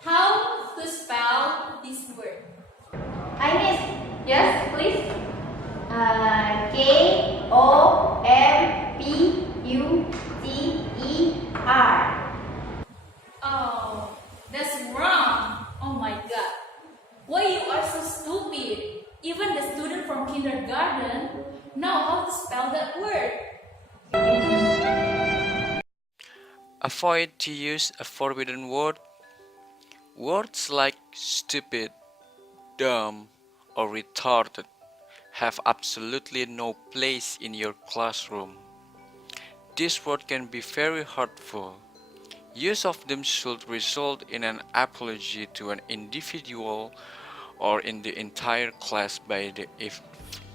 How to spell this word? I miss Yes, please. Komputer. Oh, that's wrong. Oh my god. Why you are so stupid? Even the student from kindergarten know how to spell that word. Avoid to use a forbidden word. Words like stupid, dumb, or retarded have absolutely no place in your classroom. This word can be very hurtful. Use of them should result in an apology to an individual or in the entire class by the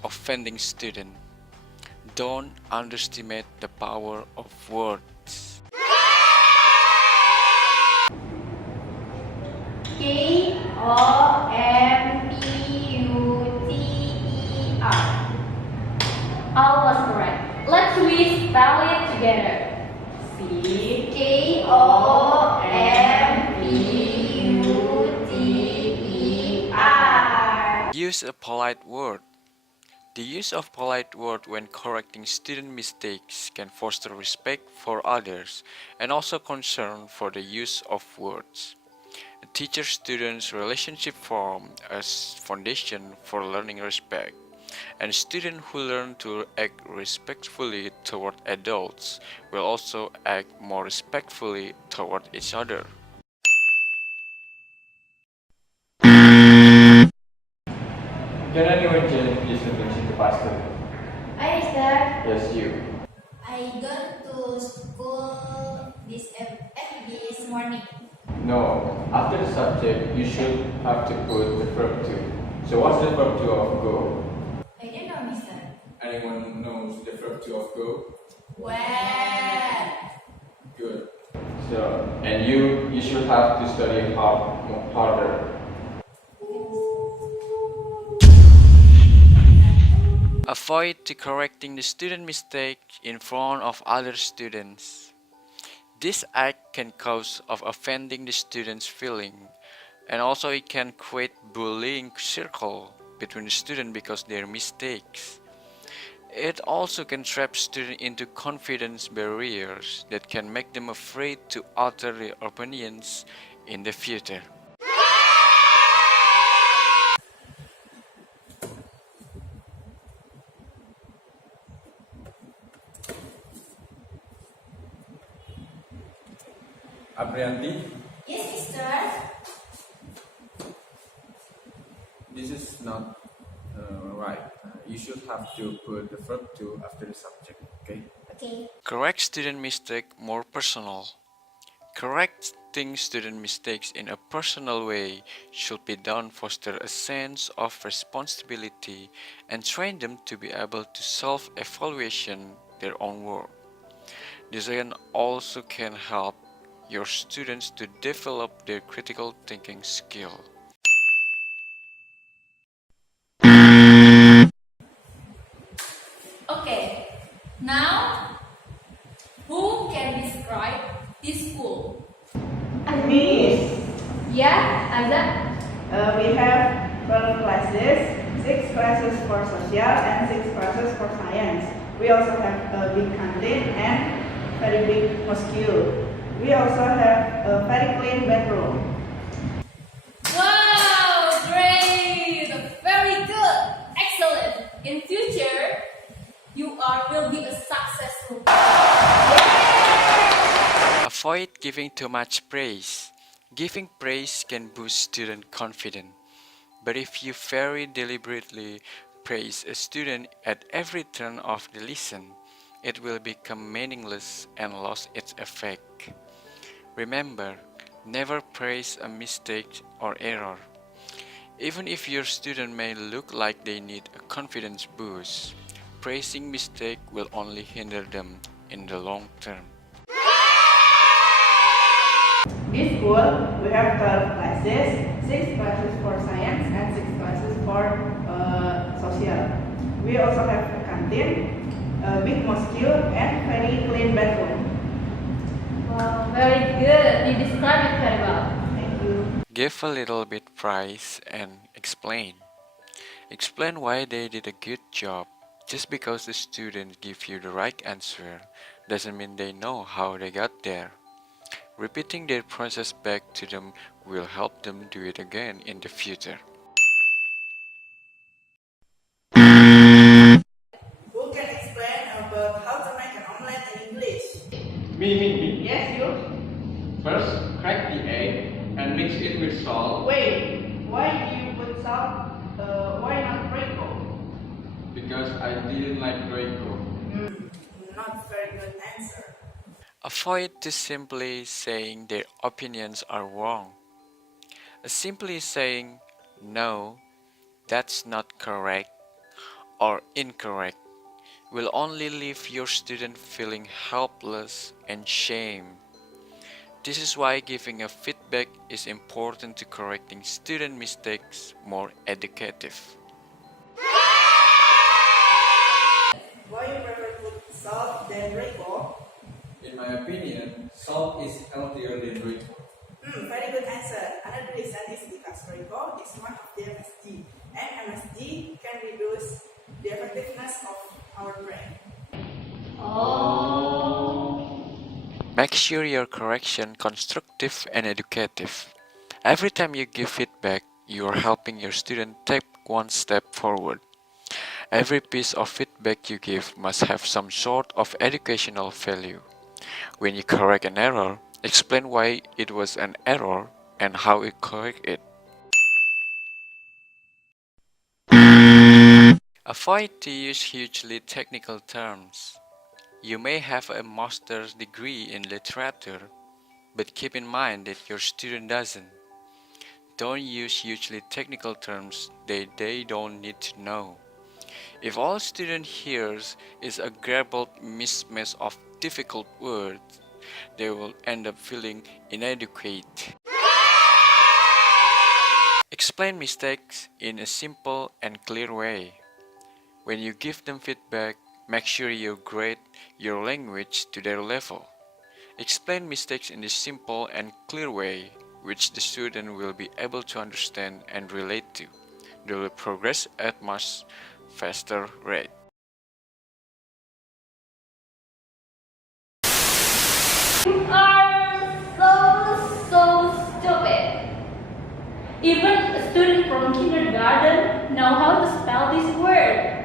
offending student. Don't underestimate the power of words. Komputer. Almost correct. Let's we spell it together. Komputer. Use a polite word. The use of polite word when correcting student mistakes can foster respect for others and also concern for the use of words. A teacher-student's relationship form a foundation for learning respect, and students who learn to act respectfully toward adults will also act more respectfully toward each other. Can anyone please introduce the pastor? Hi, Mister. Yes, you. I go to school this morning. No, after the subject, you should have to put the verb to. So what's the verb to of go? I don't know, Mister. Anyone knows the verb to of go? Where? Good. So, and you should have to study harder. Avoid correcting the student mistake in front of other students. This act can cause of offending the student's feeling, and also it can create bullying circle between the student because their mistakes. It also can trap students into confidence barriers that can make them afraid to utter their opinions in the future. Aprianti, Yes, Mister. this is not right. You should have to put the verb to after the subject, okay? Okay. Correct student mistake more personal. Correcting student mistakes in a personal way should be done foster a sense of responsibility and train them to be able to self-evaluation their own work. This also can help your students to develop their critical thinking skill. Okay. Now, who can describe this school? Miss, Yeah, Azza? we have 12 classes, 6 classes for social and 6 classes for science. We also have a big canteen and very big mosque. We also have a very clean bedroom. Wow, great! Very good! Excellent! In future, will be a successful. Avoid giving too much praise. Giving praise can boost student confidence. But if you very deliberately praise a student at every turn of the lesson, it will become meaningless and lose its effect. Remember, never praise a mistake or error. Even if your student may look like they need a confidence boost, praising mistake will only hinder them in the long term. This school, we have 12 classes, 6 classes for science and 6 classes for social. We also have a canteen, a big mosque and very clean bedroom. Wow, very good. You described it very well. Thank you. Give a little bit prize and explain. Explain why they did a good job. Just because the student give you the right answer doesn't mean they know how they got there. Repeating their process back to them will help them do it again in the future. Who can explain about how to make an omelette in English? Me. Yes, you. First, crack the egg and mix it with salt Wait, why do you put salt? Why not Royco? because I didn't like Royco. Not very good answer. Avoid to simply saying their opinions are wrong. Simply saying, no, that's not correct or incorrect will only leave your student feeling helpless and shame. This is why giving a feedback is important to correcting student mistakes more educative. Why you prefer put salt than Royco? In my opinion, salt is healthier than Royco. Very good answer. Another reason is because Royco is one of the MSG, and MSG can reduce the effectiveness of our brain. Make sure your correction constructive and educative. Every time you give feedback, you are helping your student take one step forward. Every piece of feedback you give must have some sort of educational value. When you correct an error, explain why it was an error and how you correct it. Avoid to use hugely technical terms. You may have a master's degree in literature, but keep in mind that your student doesn't. Don't use hugely technical terms that they don't need to know. If all student hears is a garbled mismatch of difficult words, they will end up feeling inadequate. Explain mistakes in a simple and clear way. When you give them feedback, make sure you grade your language to their level. Explain mistakes in a simple and clear way, which the student will be able to understand and relate to. They will progress at much faster rate. You are so stupid. Even a student from kindergarten know how to spell this word.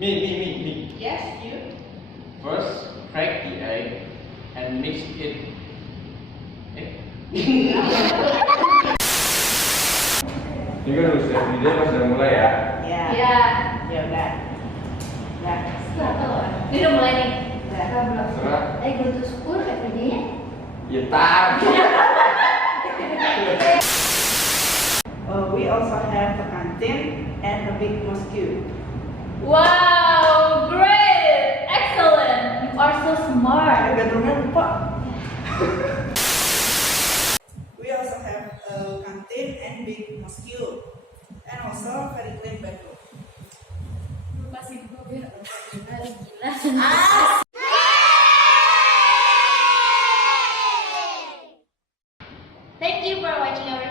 Me. Yes, you. First, crack the egg and mix it. Ini kan udah mulai ya. Ya. Ya. Ya udah. Ya. Ini udah mulai nih. Serah. Go to school every day. Ya tar. We also have a canteen and a big mosque. Wow, great, excellent. You are so smart. Bedroomnya lupa. We also have a canteen and big mosque, and also very clean bedroom. Thank you for watching our